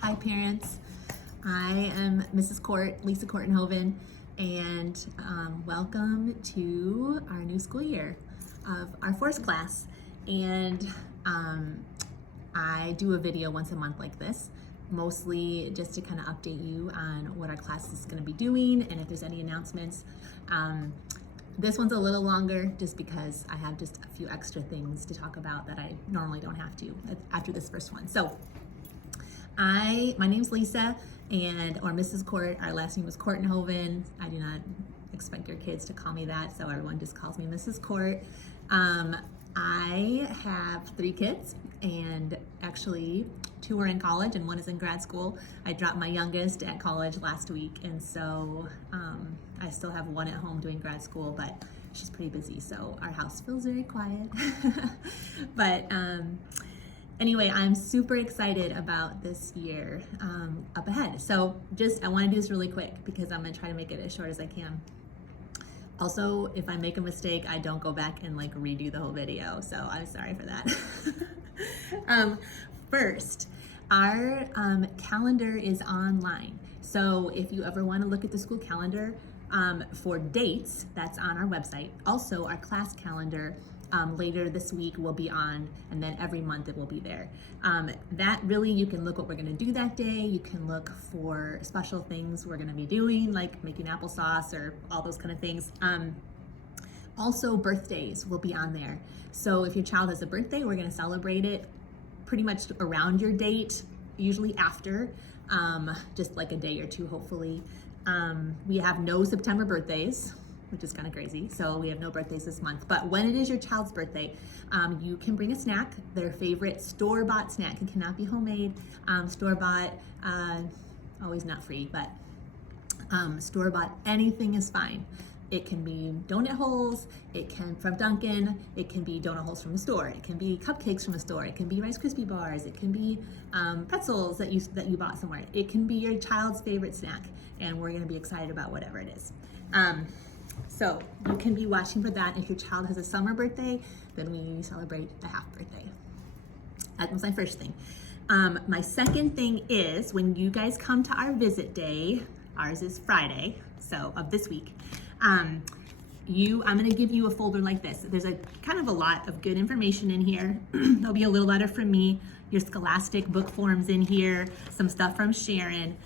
Hi parents, I am Mrs. Court, Lisa Kortenhoven, and welcome to our new school year of our first class. And I do a video once a month like this, mostly just to kind of update you on what our class is going to be doing and if there's any announcements. This one's a little longer just because I have just a few extra things to talk about that I normally don't have to after this first one. So my name's Lisa, or Mrs. Court. Our last name was Kortenhoven. I do not expect your kids to call me that, so everyone just calls me Mrs. Court. I have 3 kids, and actually 2 are in college and 1 is in grad school. I dropped my youngest at college last week, and so I still have 1 at home doing grad school, but she's pretty busy, so our house feels very quiet. But anyway, I'm super excited about this year up ahead. So I want to do this really quick because I'm going to try to make it as short as I can. Also, if I make a mistake, I don't go back and redo the whole video, so I'm sorry for that. First, our calendar is online. So if you ever want to look at the school calendar for dates, that's on our website. Also, our class calendar later this week will be on, and then every month it will be there. That really, you can look what we're going to do that day. You can look for special things we're going to be doing, like making applesauce or all those kind of things. Also, birthdays will be on there. So if your child has a birthday, we're going to celebrate it pretty much around your date, usually after, just like a day or 2, hopefully. We have no September birthdays, which is kind of crazy. So we have no birthdays this month. But when it is your child's birthday, you can bring a snack, their favorite store-bought snack. It cannot be homemade, store-bought, always not free, but store-bought, anything is fine. It can be donut holes, from Dunkin', it can be donut holes from the store, it can be cupcakes from the store, it can be Rice Krispie bars, it can be pretzels that you bought somewhere. It can be your child's favorite snack, and we're gonna be excited about whatever it is. So you can be watching for that. If your child has a summer birthday, then we celebrate a half birthday. That was my first thing. My second thing is when you guys come to our visit day, ours is Friday, so of this week, I'm gonna give you a folder like this. There's a kind of a lot of good information in here. There'll be a little letter from me, your Scholastic book forms in here, some stuff from Sharon.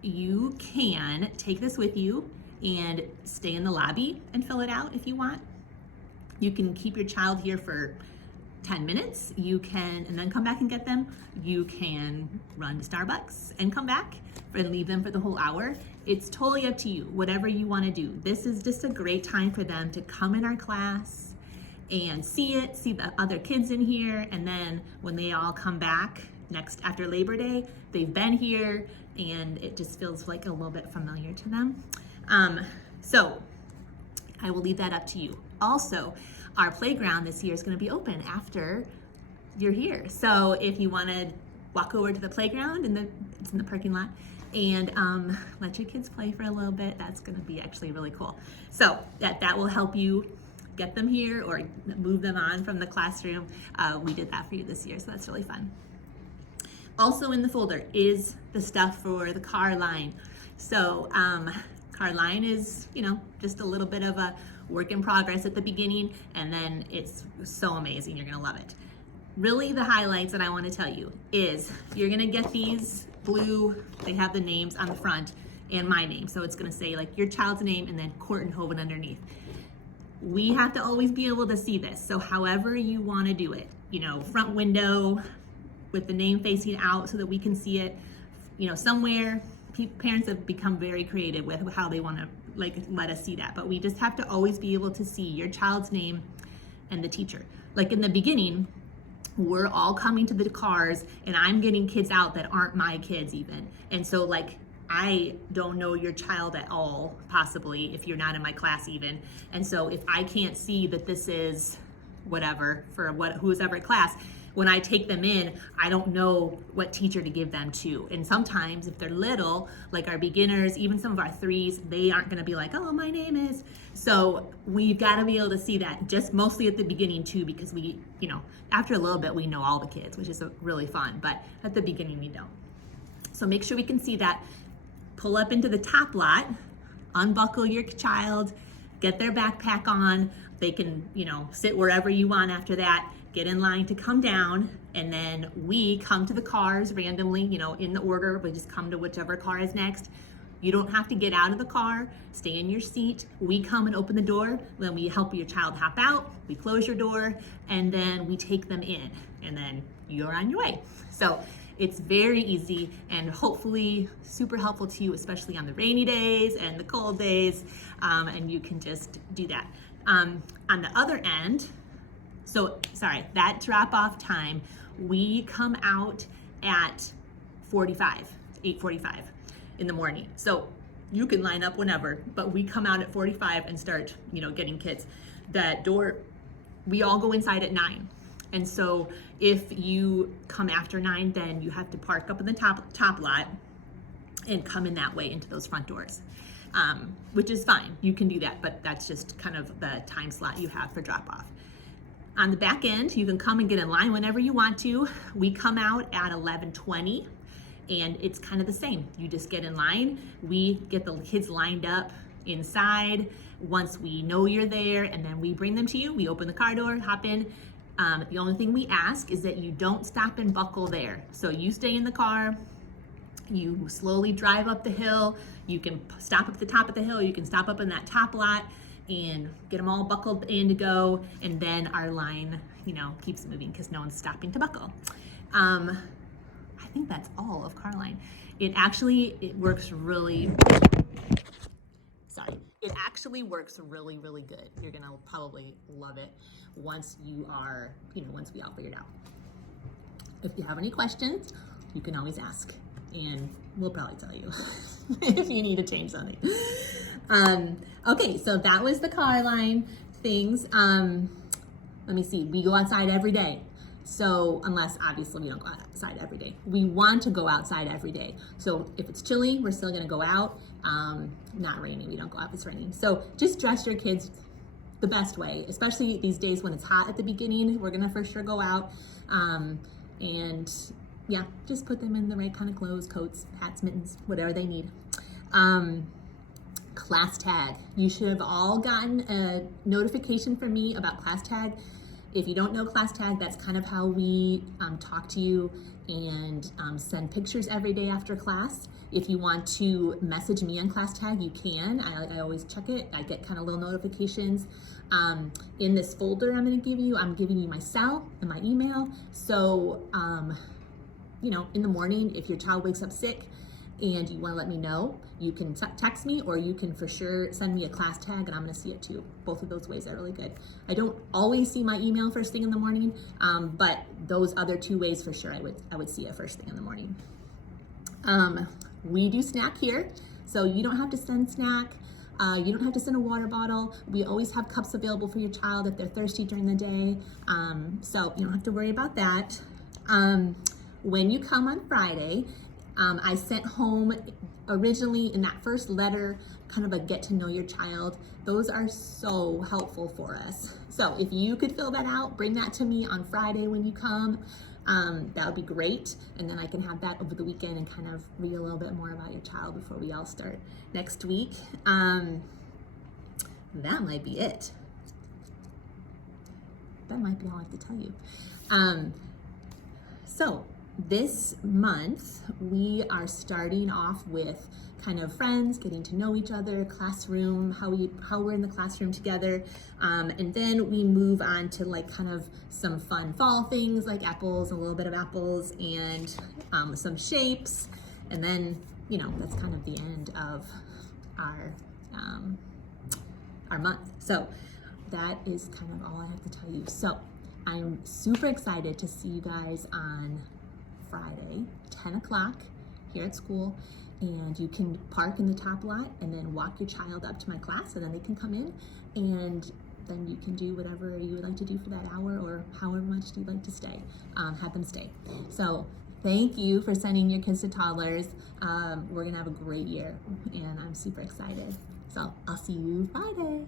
You can take this with you and stay in the lobby and fill it out if you want. You can keep your child here for 10 minutes, and then come back and get them. You can run to Starbucks and come back and leave them for the whole hour. It's totally up to you, whatever you want to do. This is just a great time for them to come in our class and see the other kids in here, and then when they all come back after Labor Day, they've been here and it just feels like a little bit familiar to them. So I will leave that up to you. Also, our playground this year is going to be open after you're here. So if you want to walk over to the playground, it's in the parking lot, and let your kids play for a little bit, that's going to be actually really cool. So that will help you get them here or move them on from the classroom. We did that for you this year, so that's really fun. Also in the folder is the stuff for the car line. So car line is, just a little bit of a work in progress at the beginning, and then it's so amazing. You're gonna love it. Really, the highlights that I want to tell you is you're gonna get these blue, they have the names on the front and my name. So it's gonna say your child's name and then Kortenhoven underneath. We have to always be able to see this. So however you want to do it, front window with the name facing out so that we can see it, somewhere. Parents have become very creative with how they want to let us see that, but we just have to always be able to see your child's name and the teacher. In the beginning, we're all coming to the cars and I'm getting kids out that aren't my kids even, and so I don't know your child at all, possibly, if you're not in my class even, and so if I can't see that this is whatever for who's ever at class, when I take them in, I don't know what teacher to give them to. And sometimes if they're little, our beginners, even some of our 3s, they aren't gonna be oh, my name is. So we've gotta be able to see that, just mostly at the beginning too, because after a little bit, we know all the kids, which is really fun, but at the beginning we don't. So make sure we can see that. Pull up into the top lot, unbuckle your child, get their backpack on. They can, sit wherever you want after that. Get in line to come down, and then we come to the cars randomly, in the order. We just come to whichever car is next. You don't have to get out of the car, stay in your seat. We come and open the door, then we help your child hop out, we close your door, and then we take them in, and then you're on your way. So it's very easy and hopefully super helpful to you, especially on the rainy days and the cold days, and you can just do that. On the other end, that drop-off time, we come out at 8:45 in the morning. So you can line up whenever, but we come out at 45 and start, getting kids. That door, we all go inside at 9. And so if you come after 9, then you have to park up in the top lot and come in that way into those front doors, which is fine. You can do that, but that's just kind of the time slot you have for drop-off. On the back end, you can come and get in line whenever you want to. We come out at 11:20, and it's kind of the same. You just get in line. We get the kids lined up inside once we know you're there, and then we bring them to you. We open the car door, hop in. The only thing we ask is that you don't stop and buckle there. So you stay in the car, you slowly drive up the hill. You can stop at the top of the hill, you can stop up in that top lot and get them all buckled in to go, and then our line, keeps moving because no one's stopping to buckle. I think that's all of Carline. It actually works really good. You're gonna probably love it once you are, once we all figured out. If you have any questions, you can always ask, and we'll probably tell you if you need to change something. Okay, so that was the Carline things. Let me see, we go outside every day. So unless obviously we don't go outside every day. We want to go outside every day. So if it's chilly, we're still gonna go out. Not raining, we don't go out if it's raining. So just dress your kids the best way, especially these days when it's hot at the beginning. We're gonna for sure go out. And yeah, just put them in the right kind of clothes, coats, hats, mittens, whatever they need. Class tag. You should have all gotten a notification from me about class tag. If you don't know class tag, that's kind of how we talk to you and send pictures every day after class. If you want to message me on class tag, you can. I always check it. I get kind of little notifications. In this folder I'm giving you my cell and my email. So, in the morning, if your child wakes up sick and you want to let me know, you can text me, or you can for sure send me a class tag and I'm going to see it too. Both of those ways are really good. I don't always see my email first thing in the morning, but those other two ways for sure I would see it first thing in the morning. We do snack here, so you don't have to send snack. You don't have to send a water bottle. We always have cups available for your child if they're thirsty during the day, so you don't have to worry about that. When you come on Friday, I sent home originally in that first letter kind of a get to know your child. Those are so helpful for us. So if you could fill that out, bring that to me on Friday when you come. That would be great. And then I can have that over the weekend and kind of read a little bit more about your child before we all start next week. That might be it. That might be all I have to tell you. So this month, we are starting off with kind of friends, getting to know each other, classroom, how we're in the classroom together. And then we move on to like kind of some fun fall things like apples, a little bit of apples, and some shapes. And then, that's kind of the end of our month. So that is kind of all I have to tell you. So I'm super excited to see you guys on Friday, 10 o'clock here at school, and you can park in the top lot and then walk your child up to my class, and then they can come in, and then you can do whatever you would like to do for that hour, or however much you'd like to stay, have them stay. So thank you for sending your kids to toddlers. We're gonna have a great year, and I'm super excited. So I'll see you Friday.